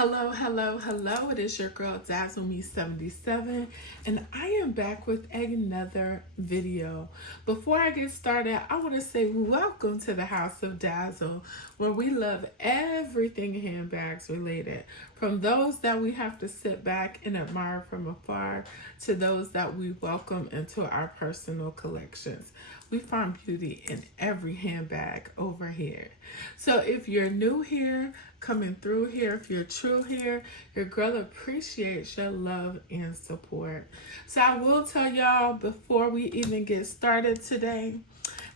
Hello, hello, hello. It is your girl Dazzle Me 77 and I am back with another video. Before I get started, I want to say welcome to the House of Dazzle, where we love everything handbags related, from those that we have to sit back and admire from afar to those that we welcome into our personal collections. We find beauty in every handbag over here. So if you're new here, coming through here, if you're true here, your girl appreciates your love and support. So I will tell y'all before we even get started today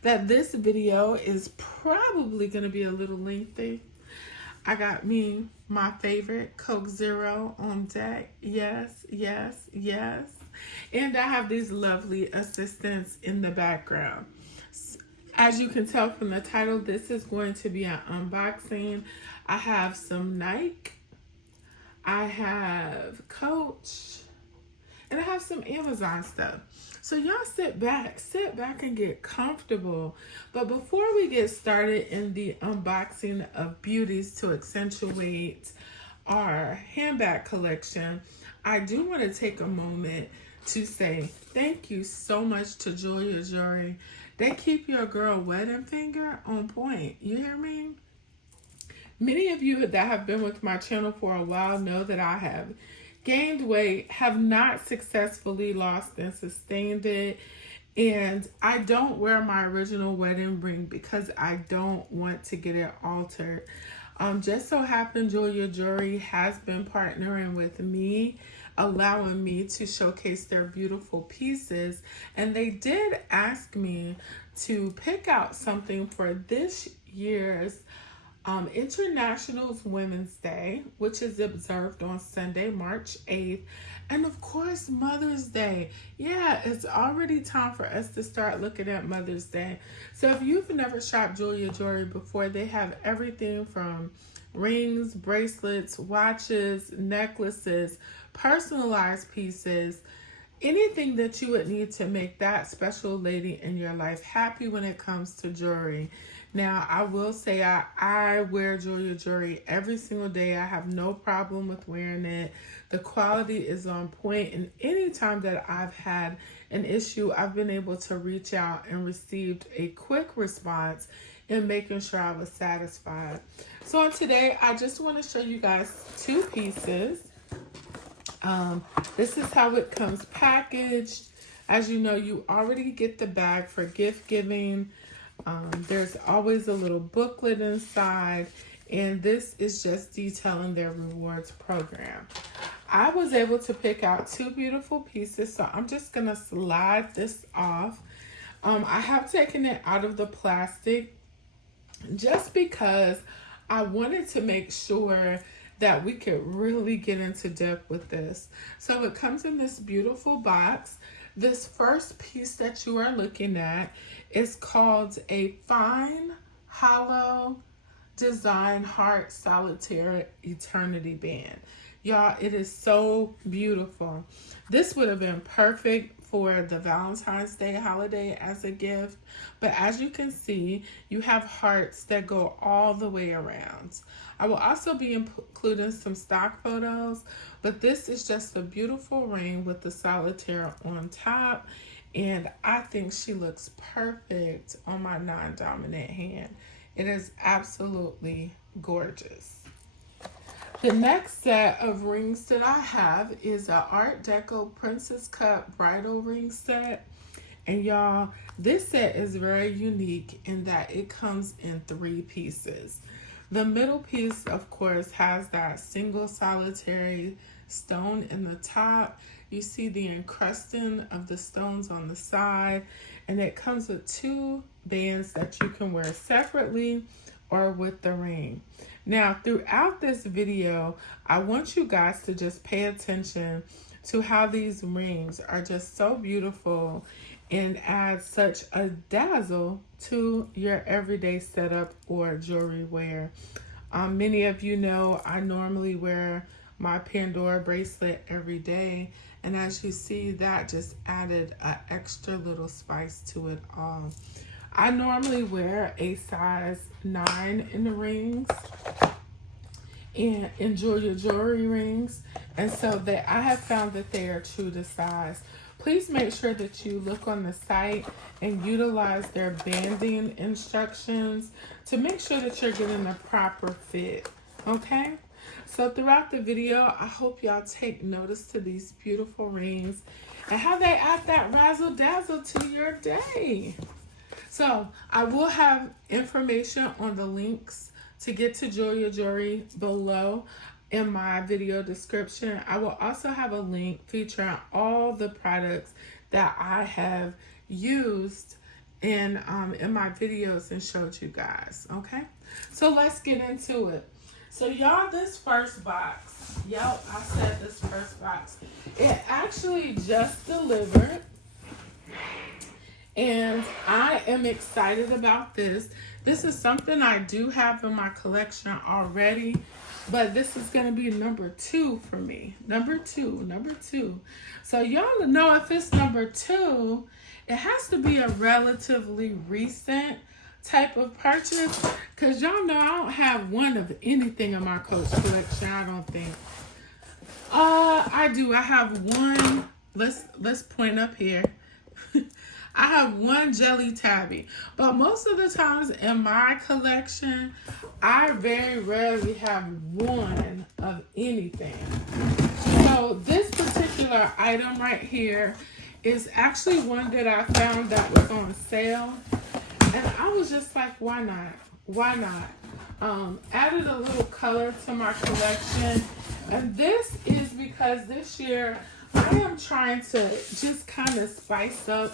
that this video is probably going to be a little lengthy. I got me my favorite Coke Zero on deck. Yes, yes, yes. And I have these lovely assistants in the background. As you can tell from the title, this is going to be an unboxing. I have some Nike, I have Coach, and I have some Amazon stuff. So y'all sit back and get comfortable. But before we get started in the unboxing of beauties to accentuate our handbag collection, I do want to take a moment to say thank you so much to Jeulia. They keep your girl wedding finger on point. You hear me? Many of you that have been with my channel for a while know that I have gained weight, have not successfully lost and sustained it, and I don't wear my original wedding ring because I don't want to get it altered. Just so happened Jeulia has been partnering with me, allowing me to showcase their beautiful pieces, and they did ask me to pick out something for this year's International Women's Day, which is observed on Sunday, March 8th, and of course Mother's Day. Yeah, it's already time for us to start looking at Mother's Day. So if you've never shopped Jeulia before, they have everything from rings, bracelets, watches, necklaces, personalized pieces, anything that you would need to make that special lady in your life happy when it comes to jewelry. Now, I will say I wear Jeulia every single day. I have no problem with wearing it. The quality is on point, and anytime that I've had an issue, I've been able to reach out and received a quick response in making sure I was satisfied. So today, I just want to show you guys two pieces. This is how it comes packaged. As you know, you already get the bag for gift giving. There's always a little booklet inside, and this is just detailing their rewards program. I was able to pick out two beautiful pieces, so I'm just gonna slide this off. I have taken it out of the plastic just because I wanted to make sure that we could really get into depth with this. So it comes in this beautiful box. This first piece that you are looking at is called a fine hollow design heart solitaire eternity band. Y'all, it is so beautiful. This would have been perfect for the Valentine's Day holiday as a gift, but as you can see, you have hearts that go all the way around. I will also be including some stock photos, but this is just a beautiful ring with the solitaire on top, and I think she looks perfect on my non-dominant hand. It is absolutely gorgeous. The next set of rings that I have is an Art Deco Princess Cut bridal ring set. And y'all, this set is very unique in that it comes in three pieces. The middle piece, of course, has that single solitary stone in the top. You see the encrusting of the stones on the side, and it comes with two bands that you can wear separately or with the ring. Now, throughout this video, I want you guys to just pay attention to how these rings are just so beautiful and add such a dazzle to your everyday setup or jewelry wear. Many of you know I normally wear my Pandora bracelet every day, and as you see, that just added an extra little spice to it all. I normally wear a size 9 in the rings, and enjoy your jewelry rings. And so that I have found that they are true to size. Please make sure that you look on the site and utilize their banding instructions to make sure that you're getting the proper fit, okay? So throughout the video, I hope y'all take notice to these beautiful rings and how they add that razzle dazzle to your day. So I will have information on the links to get to Jeulia Jewelry below in my video description. I will also have a link featuring all the products that I have used in my videos and showed you guys, okay? So let's get into it. So y'all, this first box, I said this first box, it actually just delivered. And I am excited about this. This is something I do have in my collection already, but this is going to be number 2 for me. Number two. So y'all know if it's number 2, it has to be a relatively recent type of purchase, because y'all know I don't have one of anything in my Coach collection, I don't think. I do. I have one. Let's point up here. I have one jelly tabby, but most of the times in my collection, I very rarely have one of anything. So this particular item right here is actually one that I found that was on sale, and I was just like, why not? Why not? Added a little color to my collection, and this is because this year I am trying to just kind of spice up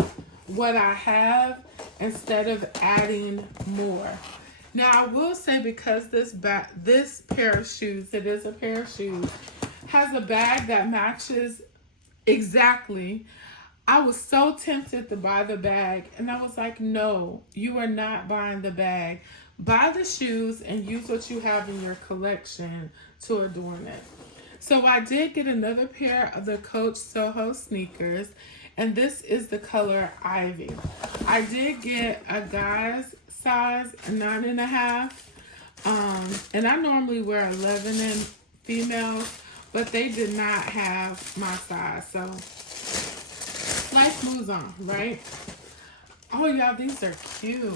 what I have instead of adding more. Now I will say, because this pair of shoes, it is a pair of shoes, has a bag that matches exactly. I was so tempted to buy the bag, and I was like, no, you are not buying the bag. Buy the shoes and use what you have in your collection to adorn it. So I did get another pair of the Coach Soho sneakers, and this is the color Ivy. I did get a guy's size, 9.5, and I normally wear 11 in females, but they did not have my size, so life moves on, right? Oh, y'all, these are cute.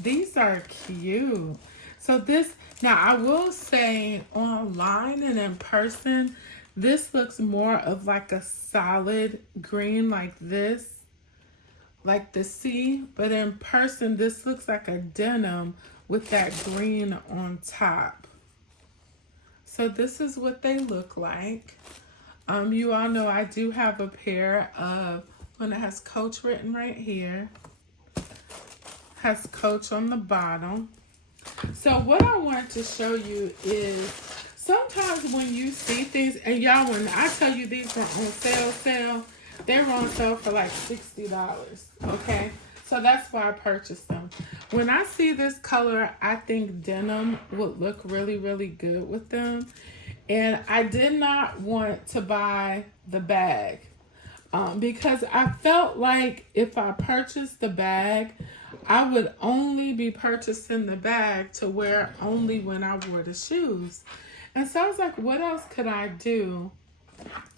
These are cute. So this, now I will say, online and in person, this looks more of like a solid green, like this, like the sea, but in person, this looks like a denim with that green on top. So this is what they look like. You all know I do have a pair of one that has Coach written right here, has Coach on the bottom. So what I wanted to show you is, sometimes when you see things, and y'all, when I tell you these were on sale, they were on sale for like $60, okay? So that's why I purchased them. When I see this color, I think denim would look really, really good with them. And I did not want to buy the bag because I felt like if I purchased the bag, I would only be purchasing the bag to wear only when I wore the shoes. And so I was like, what else could I do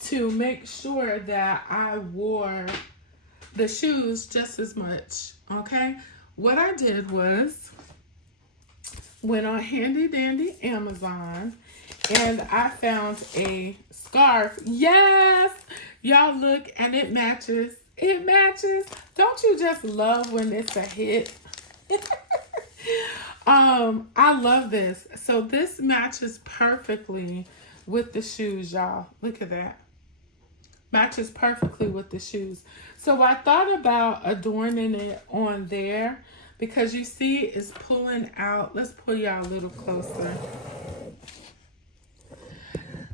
to make sure that I wore the shoes just as much, okay? What I did was went on handy dandy Amazon, and I found a scarf. Yes, y'all look, and it matches. It matches. Don't you just love when it's a hit? I love this. So this matches perfectly with the shoes, y'all. Look at that. Matches perfectly with the shoes. So I thought about adorning it on there, because you see it's pulling out. Let's pull y'all a little closer.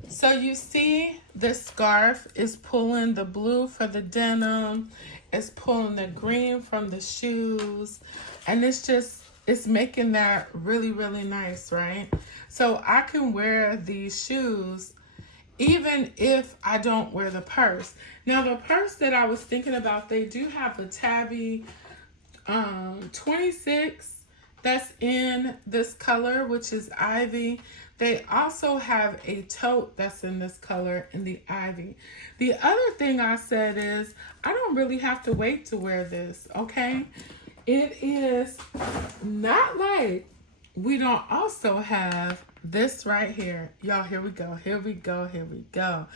So you see the scarf is pulling the blue for the denim. It's pulling the green from the shoes. And it's making that really, really nice, right? So I can wear these shoes even if I don't wear the purse. Now the purse that I was thinking about, they do have a tabby 26 that's in this color, which is Ivy. They also have a tote that's in this color in the ivy. The other thing I said is I don't really have to wait to wear this, okay? It is not like we don't also have this right here. Y'all, here we go, here we go, here we go.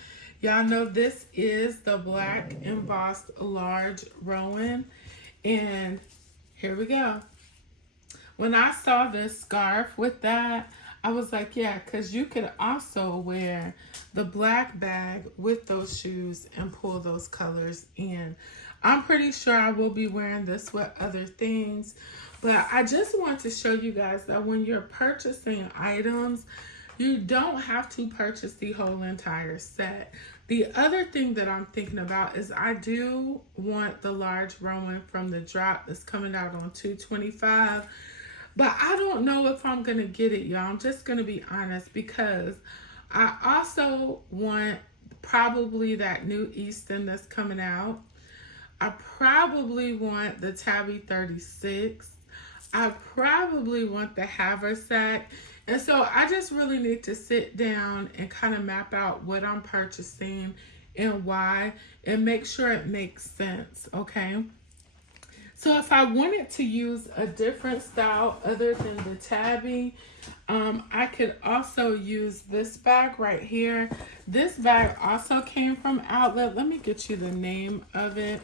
Y'all know this is the black embossed large Rowan. And here we go. When I saw this scarf with that, I was like, yeah, because you could also wear the black bag with those shoes and pull those colors in. I'm pretty sure I will be wearing this with other things, but I just want to show you guys that when you're purchasing items, you don't have to purchase the whole entire set. The other thing that I'm thinking about is I do want the large Rowan from the drop that's coming out on $225. But I don't know if I'm going to get it, y'all. I'm just going to be honest, because I also want probably that new Easton that's coming out. I probably want the Tabby 36. I probably want the Haversack. And so I just really need to sit down and kind of map out what I'm purchasing and why, and make sure it makes sense, okay? So if I wanted to use a different style other than the tabby, I could also use this bag right here. This bag also came from Outlet. Let me get you the name of it.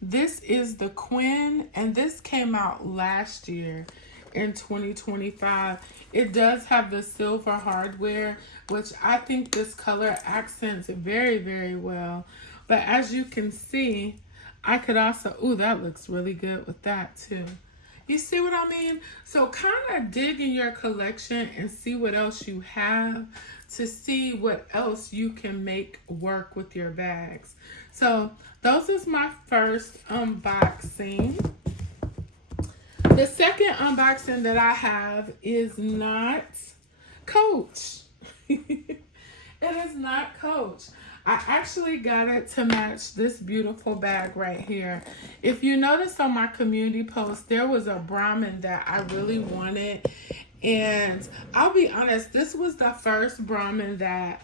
This is the Quinn, and this came out last year in 2025. It does have the silver hardware, which I think this color accents very, very well. But as you can see, I could also, ooh, that looks really good with that too. You see what I mean? So kind of dig in your collection and see what else you have to see what else you can make work with your bags. So those is my first unboxing. The second unboxing that I have is not Coach. It is not Coach. I actually got it to match this beautiful bag right here. If you notice on my community post, there was a Brahmin that I really wanted. And I'll be honest, this was the first Brahmin that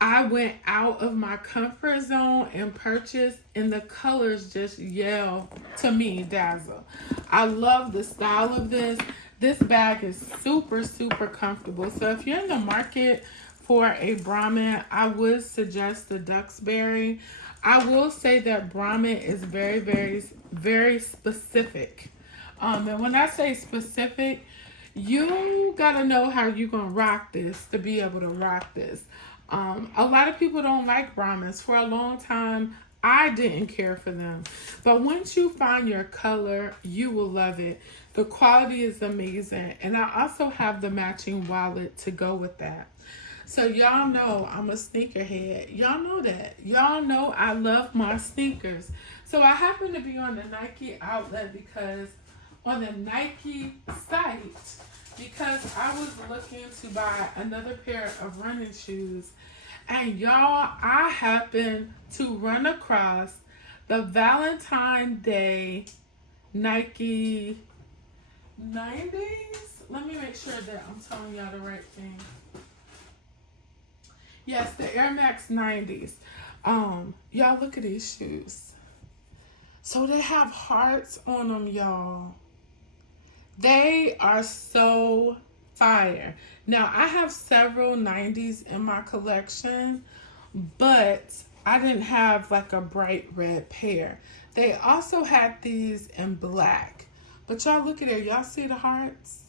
I went out of my comfort zone and purchased, and the colors just yell to me, dazzle. I love the style of this. This bag is super, super comfortable. So if you're in the market for a Brahmin, I would suggest the Duxbury. I will say that Brahmin is very, very, very specific. And when I say specific, you gotta know how you're gonna rock this to be able to rock this. A lot of people don't like Brahmins. For a long time, I didn't care for them. But once you find your color, you will love it. The quality is amazing. And I also have the matching wallet to go with that. So y'all know I'm a sneakerhead. Y'all know that. Y'all know I love my sneakers. So I happen to be on the Nike outlet because on the Nike site, because I was looking to buy another pair of running shoes. And y'all, I happened to run across the Valentine Day Nike 90s. Let me make sure that I'm telling y'all the right thing. Yes, the Air Max 90s. Y'all look at these shoes. So they have hearts on them, y'all. They are so fire. Now, I have several 90s in my collection, but I didn't have like a bright red pair. They also had these in black. But y'all look at it. Y'all see the hearts?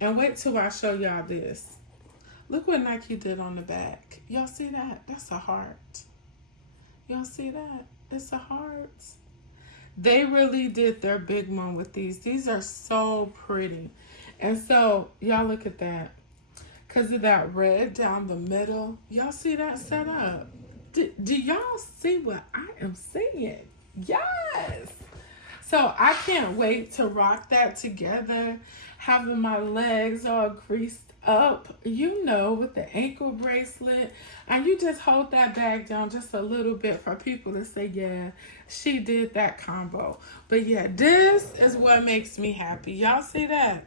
And wait till I show y'all this. Look what Nike did on the back. Y'all see that? That's a heart. Y'all see that? It's a heart. They really did their big one with these. These are so pretty. And so, y'all look at that. Because of that red down the middle. Y'all see that set up? Do y'all see what I am seeing? Yes! So, I can't wait to rock that together. Having my legs all greased up, you know, with the ankle bracelet. And you just hold that bag down just a little bit for people to say, yeah, she did that combo. But yeah, this is what makes me happy. Y'all see that?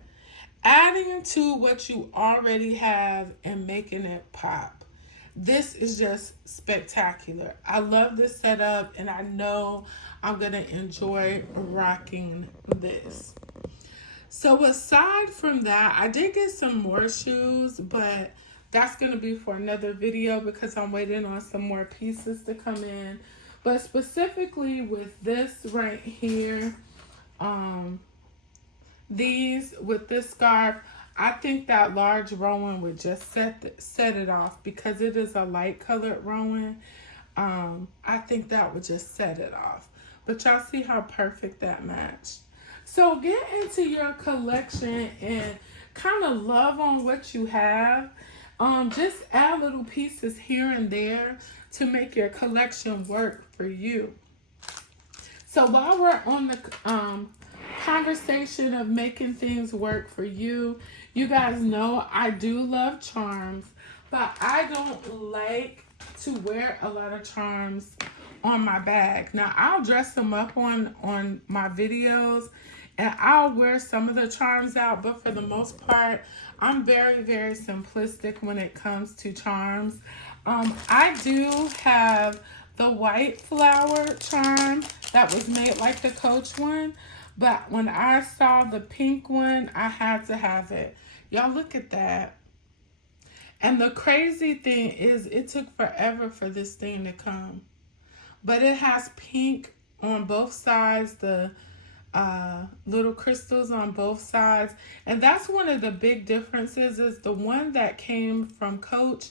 adding to what you already have and making it pop. This is just spectacular. I love this setup, and I know I'm going to enjoy rocking this. So aside from that, I did get some more shoes, but that's going to be for another video because I'm waiting on some more pieces to come in. But specifically with this right here, with this scarf, I think that large Rowan would just set it off because it is a light colored Rowan. I think that would just set it off. But y'all see how perfect that matched. So get into your collection and kind of love on what you have. Just add little pieces here and there to make your collection work for you. So while we're on the conversation of making things work for you, you guys know I do love charms, but I don't like to wear a lot of charms on my bag. Now I'll dress them up on my videos, and I'll wear some of the charms out, but for the most part, I'm very, very simplistic when it comes to charms. I do have the white flower charm that was made like the Coach one, but when I saw the pink one, I had to have it. Y'all look at that. And the crazy thing is it took forever for this thing to come. But it has pink on both sides, the little crystals on both sides. And that's one of the big differences is the one that came from Coach,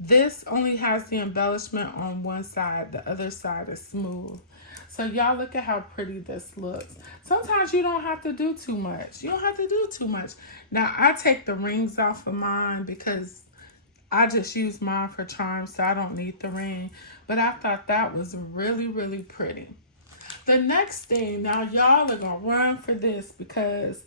this only has the embellishment on one side. The other side is smooth. So y'all look at how pretty this looks. Sometimes you don't have to do too much. You don't have to do too much. Now, I take the rings off of mine because I just use mine for charms, so I don't need the ring. But I thought that was really, really pretty. The next thing, now y'all are going to run for this because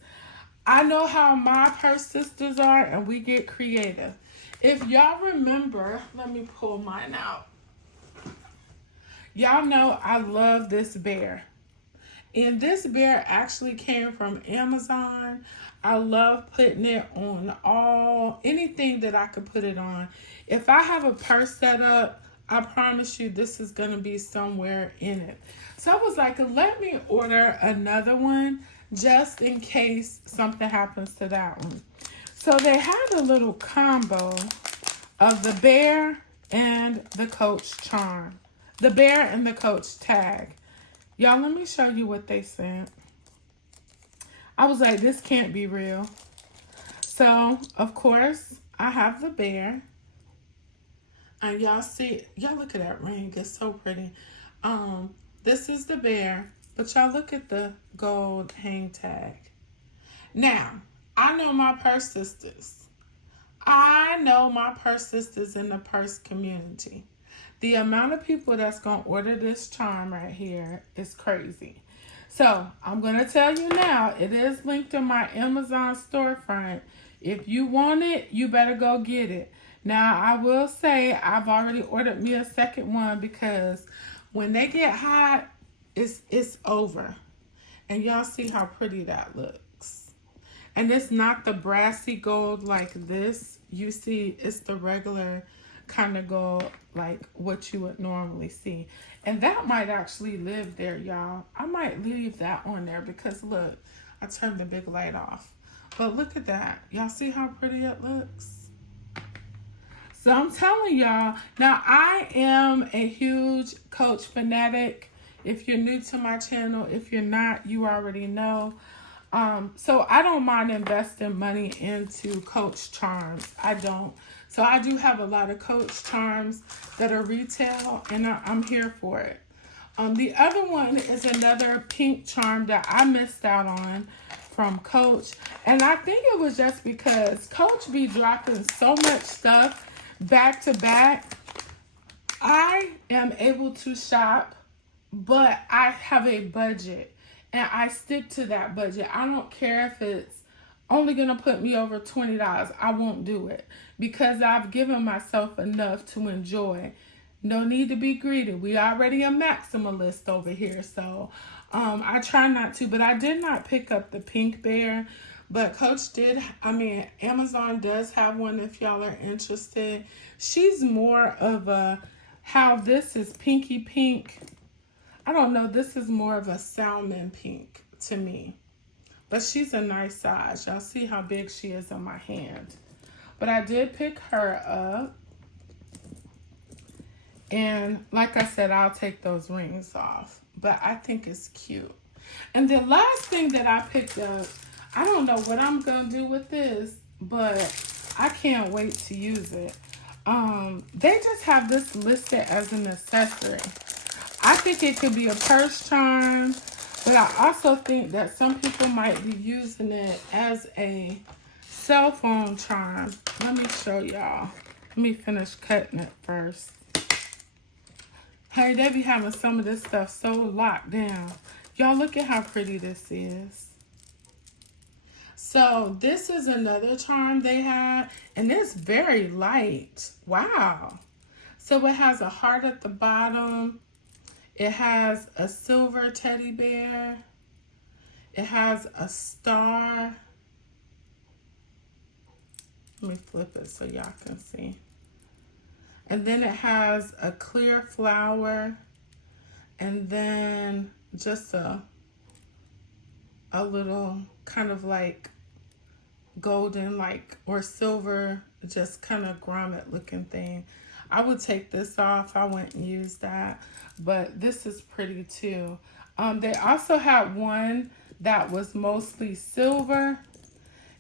I know how my purse sisters are and we get creative. If y'all remember, let me pull mine out. Y'all know I love this bear. And this bear actually came from Amazon. I love putting it on anything that I could put it on. If I have a purse set up, I promise you this is going to be somewhere in it. So I was like, let me order another one just in case something happens to that one. So they had a little combo of the bear and the Coach charm. The bear and the Coach tag. Y'all, let me show you what they sent. I was like, this can't be real. So, of course, I have the bear. And y'all see, y'all look at that ring. It's so pretty. This is the bear. But y'all look at the gold hang tag. Now, I know my purse sisters. I know my purse sisters in the purse community. The amount of people that's going to order this charm right here is crazy. So, I'm going to tell you now, it is linked in my Amazon storefront. If you want it, you better go get it. Now, I will say I've already ordered me a second one because when they get hot, it's over. And y'all see how pretty that looks. And it's not the brassy gold like this. You see, it's the regular kind of gold like what you would normally see. And that might actually live there, y'all. I might leave that on there because look, I turned the big light off. But look at that. Y'all see how pretty it looks? So I'm telling y'all, now I am a huge Coach fanatic. If you're new to my channel, if you're not, you already know. So I don't mind investing money into Coach charms. I don't. So I do have a lot of Coach charms that are retail, and I'm here for it. The other one is another pink charm that I missed out on from Coach. And I think it was just because Coach be dropping so much stuff back to back. I am able to shop, but I have a budget. And I stick to that budget. I don't care if it's only going to put me over $20. I won't do it because I've given myself enough to enjoy. No need to be greedy. We already a maximalist over here. So I try not to. But I did not pick up the pink bear. But Amazon does have one if y'all are interested. She's more of a, how this is pinky pink. I don't know, this is more of a salmon pink to me. But she's a nice size. Y'all see how big she is on my hand. But I did pick her up. And like I said, I'll take those rings off. But I think it's cute. And the last thing that I picked up, I don't know what I'm going to do with this, but I can't wait to use it. They just have this listed as an accessory. I think it could be a purse charm, but I also think that some people might be using it as a cell phone charm. Let me show y'all. Let me finish cutting it first. Hey, they be having some of this stuff so locked down. Y'all look at how pretty this is. So this is another charm they had, and it's very light. Wow. So it has a heart at the bottom. It has a silver teddy bear. It has a star. Let me flip it so y'all can see. And then it has a clear flower. And then just a little kind of like golden, like, or silver, just kind of grommet looking thing. I would take this off. I wouldn't use that. But this is pretty too. They also had one that was mostly silver.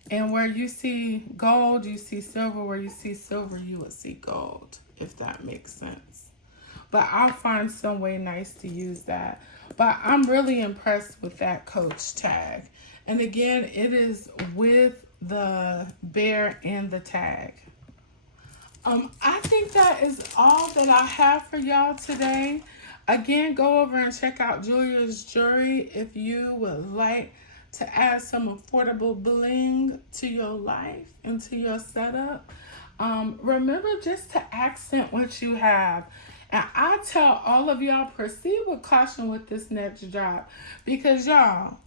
And where you see gold, you see silver. Where you see silver, you would see gold, if that makes sense. But I'll find some way nice to use that. But I'm really impressed with that Coach tag. And again, it is with the bear and the tag. I think that is all that I have for y'all today. Again, go over and check out Jeulia's Jewelry if you would like to add some affordable bling to your life and to your setup. Remember just to accent what you have. And I tell all of y'all, proceed with caution with this next drop. Because y'all,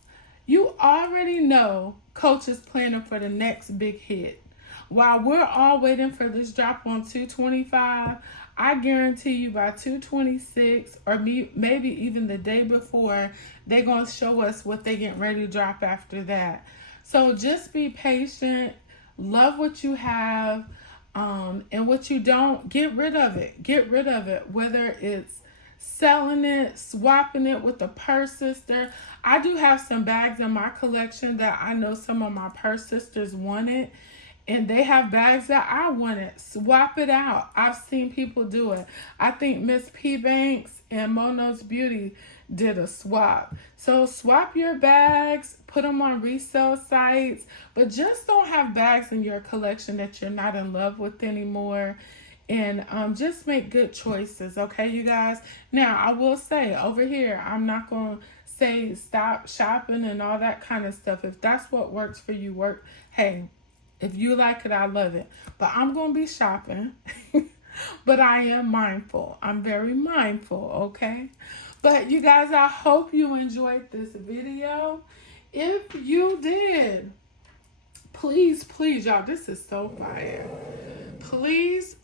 you already know Coach is planning for the next big hit. While we're all waiting for this drop on 2/25, I guarantee you by 2/26 or maybe even the day before, they're going to show us what they're getting ready to drop after that. So just be patient. Love what you have. And what you don't, get rid of it. Get rid of it. Whether it's selling it, swapping it with a purse sister. I do have some bags in my collection that I know some of my purse sisters wanted. And they have bags that I wanted. Swap it out. I've seen people do it. I think Miss P. Banks and Mono's Beauty did a swap. So swap your bags, put them on resale sites, but just don't have bags in your collection that you're not in love with anymore. And just make good choices, okay, you guys? Now, I will say over here, I'm not going to say stop shopping and all that kind of stuff. If that's what works for you, hey, if you like it, I love it. But I'm going to be shopping. But I am mindful. I'm very mindful, okay? But you guys, I hope you enjoyed this video. If you did, please, y'all, this is so fire. Please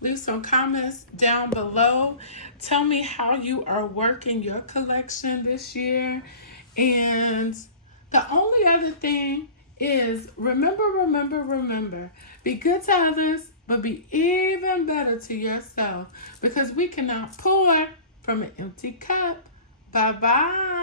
leave some comments down below. Tell me how you are working your collection this year. And the only other thing is remember, be good to others, but be even better to yourself, because we cannot pour from an empty cup. Bye-bye.